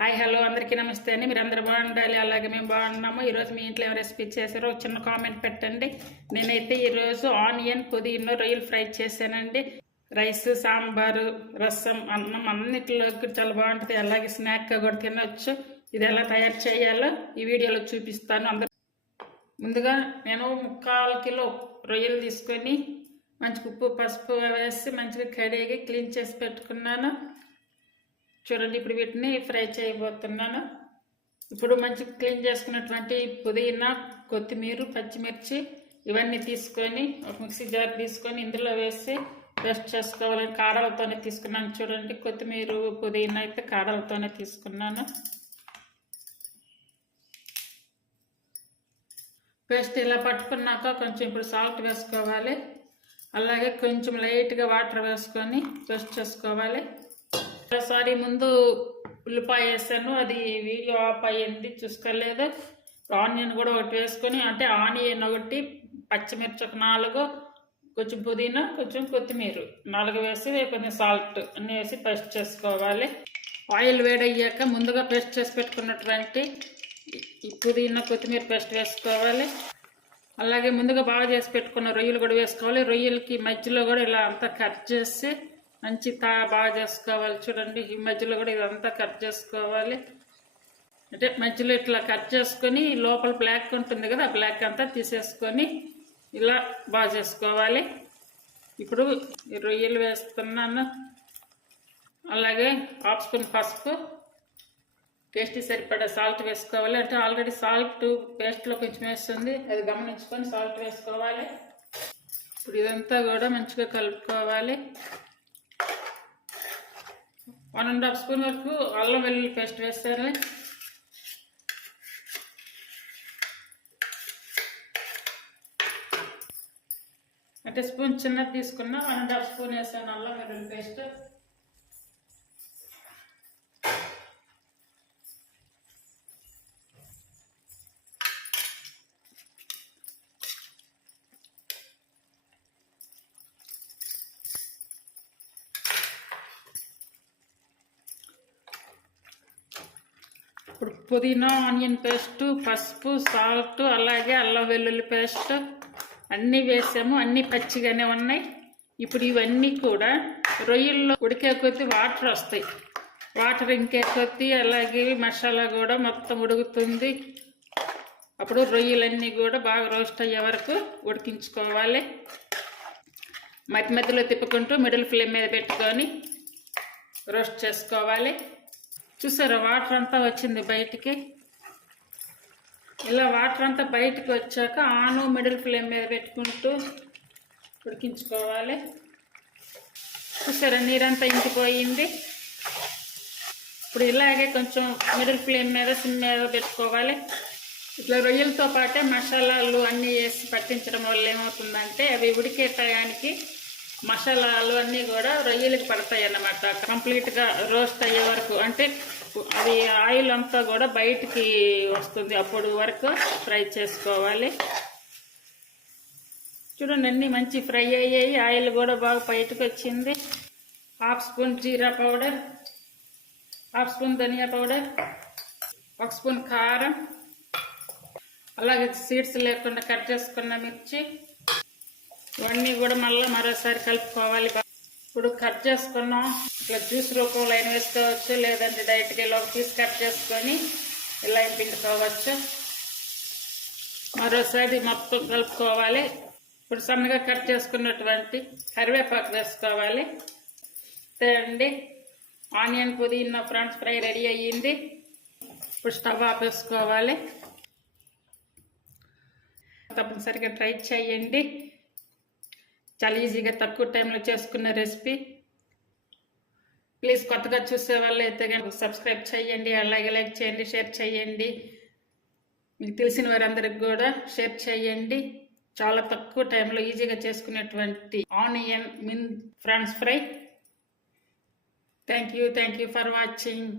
Hi hello అందరికీ నమస్తే అండి. మీరు అందరూ బాగుండాలి, అలాగే మేము బాగున్నాము. ఈరోజు మీ ఇంట్లో ఏం రెసిపీ చేశారో చిన్న కామెంట్ పెట్టండి. నేనైతే ఈరోజు ఆనియన్ పుదీనా రొయ్యలు ఫ్రై చేశానండి. రైస్, సాంబారు, రసం, అన్నం అన్నిటిలోకి చాలా బాగుంటుంది. అలాగే స్నాక్గా కూడా తినవచ్చు. ఇది ఎలా తయారు చేయాలో ఈ వీడియోలో చూపిస్తాను. ముందుగా నేను 1/4 కిలో రొయ్యలు తీసుకొని మంచి ఉప్పు పసుపు వేసి మంచిగా కడిగి క్లీన్ చేసి పెట్టుకున్నాను. చూడండి, ఇప్పుడు వీటిని ఫ్రై చేయబోతున్నాను. ఇప్పుడు మంచిగా క్లీన్ చేసుకున్నటువంటి పుదీనా, కొత్తిమీర, పచ్చిమిర్చి ఇవన్నీ తీసుకొని ఒక మిక్సీ జార్ తీసుకొని ఇందులో వేసి పేస్ట్ చేసుకోవాలి. కాడలతోనే తీసుకున్నాను. చూడండి, కొత్తిమీర పుదీనా అయితే కాడలతోనే తీసుకున్నాను. పేస్ట్ ఇలా పట్టుకున్నాక కొంచెం ఇప్పుడు సాల్ట్ వేసుకోవాలి. అలాగే కొంచెం లైట్గా వాటర్ వేసుకొని పేస్ట్ చేసుకోవాలి. ఒకసారి ముందు ఉల్లిపాయ వేసాను, అది వీడియో ఆఫ్ అయ్యింది, చూసుకోలేదు. ఆనియన్ కూడా ఒకటి వేసుకొని, అంటే ఆనియన్ ఒకటి, పచ్చిమిర్చి ఒక 4, కొంచెం పుదీనా, కొంచెం కొత్తిమీర 4 వేసి కొంచెం సాల్ట్ అన్నీ వేసి పేస్ట్ చేసుకోవాలి. ఆయిల్ వేడయ్యాక ముందుగా పేస్ట్ చేసి పెట్టుకున్నటువంటి ఈ పుదీనా కొత్తిమీర పేస్ట్ వేసుకోవాలి. అలాగే ముందుగా బాగా చేసి పెట్టుకున్న రొయ్యలు కూడా వేసుకోవాలి. రొయ్యలకి మధ్యలో కూడా ఇలా అంతా కట్ చేసి మంచి బాగా చేసుకోవాలి. చూడండి, ఈ మధ్యలో కూడా ఇదంతా కట్ చేసుకోవాలి. అంటే మధ్యలో ఇట్లా కట్ చేసుకొని లోపల బ్లాక్ ఉంటుంది కదా, ఆ బ్లాక్ అంతా తీసేసుకొని ఇలా బాగా చేసుకోవాలి. ఇప్పుడు ఈ రొయ్యలు వేస్తున్నాను. అలాగే 1/2 స్పూన్ పసుపు, టేస్టీ సరిపడా సాల్ట్ వేసుకోవాలి. అంటే ఆల్రెడీ సాల్ట్ పేస్ట్లో కొంచెం వేస్తుంది, అది గమనించుకొని సాల్ట్ వేసుకోవాలి. ఇప్పుడు ఇదంతా కూడా మంచిగా కలుపుకోవాలి. 1½ స్పూన్ వరకు అల్లం వెల్లుల్లి పేస్ట్ వేస్తాను. అంటే స్పూన్ చిన్నది తీసుకున్నా 1½ స్పూన్ వేసాను అల్లం వెల్లుల్లి పేస్ట్. ఇప్పుడు పుదీనా, ఆనియన్ పేస్ట్, పసుపు, సాల్ట్, అలాగే అల్లం వెల్లుల్లి పేస్ట్ అన్నీ వేసాము. అన్నీ పచ్చిగానే ఉన్నాయి. ఇప్పుడు ఇవన్నీ కూడా రొయ్యల్లో ఉడికే కొద్దీ వాటర్ వస్తాయి. వాటర్ ఇంకే కొద్దీ అలాగే మసాలా కూడా మొత్తం ఉడుకుతుంది. అప్పుడు రొయ్యలన్నీ కూడా బాగా రోస్ట్ అయ్యే వరకు ఉడికించుకోవాలి. మధ్య మధ్యలో తిప్పుకుంటూ మిడిల్ ఫ్లేమ్ మీద పెట్టుకొని రోస్ట్ చేసుకోవాలి. చూసారా, వాటర్ అంతా వచ్చింది బయటికి. ఇలా వాటర్ అంతా బయటికి వచ్చాక మిడిల్ ఫ్లేమ్ మీద పెట్టుకుంటూ ఉడికించుకోవాలి. చూసారా, నీరంతా ఇంకిపోయింది. ఇప్పుడు ఇలాగే కొంచెం మిడిల్ ఫ్లేమ్ మీద, సిమ్ మీద పెట్టుకోవాలి. ఇట్లా రొయ్యలతో పాటే మసాలాలు అన్నీ వేసి పట్టించడం వల్ల ఏమవుతుందంటే అవి ఉడికే టయానికి మసాలాలు అన్నీ కూడా రొయ్యలకి పడతాయి అన్నమాట. కంప్లీట్గా రోస్ట్ అయ్యే వరకు, అంటే అది ఆయిల్ అంతా కూడా బయటికి వస్తుంది, అప్పుడు వరకు ఫ్రై చేసుకోవాలి. చూడండి, అన్నీ మంచి ఫ్రై అయ్యాయి. ఆయిల్ కూడా బాగా బయటకు వచ్చింది. 1/2 స్పూన్ జీరా పౌడర్, 1/2 స్పూన్ ధనియా పౌడర్, 1 స్పూన్ కారం, అలాగే సీడ్స్ లేకుండా కట్ చేసుకున్న మిర్చి, ఇవన్నీ కూడా మరోసారి కలుపుకోవాలి. ఇప్పుడు కట్ చేసుకున్నాం, ఇట్లా జ్యూస్ రూపంలో అయినా వేసుకోవచ్చు, లేదంటే డైరెక్ట్గా ఇలా ఒక పీస్ కట్ చేసుకొని ఇలా పిండుకోవచ్చు. మరోసారి మొత్తం కలుపుకోవాలి. ఇప్పుడు సన్నగా కట్ చేసుకున్నటువంటి కరివేపాకు వేసుకోవాలి. అంతే అండి, ఆనియన్ పుదీనా ఫ్రాన్స్ ఫ్రై రెడీ అయ్యింది. ఇప్పుడు స్టవ్ ఆపేసుకోవాలి. తప్పనిసరిగా ట్రై చేయండి. చాలా ఈజీగా తక్కువ టైంలో చేసుకున్న రెసిపీ. ప్లీజ్ కొత్తగా చూసే వాళ్ళు అయితే కనుక సబ్స్క్రైబ్ చేయండి, అలాగే లైక్ చేయండి, షేర్ చేయండి. మీకు తెలిసిన వారందరికి కూడా షేర్ చేయండి. చాలా తక్కువ టైంలో ఈజీగా చేసుకునేటువంటి onion prawns fry. Thank you for watching.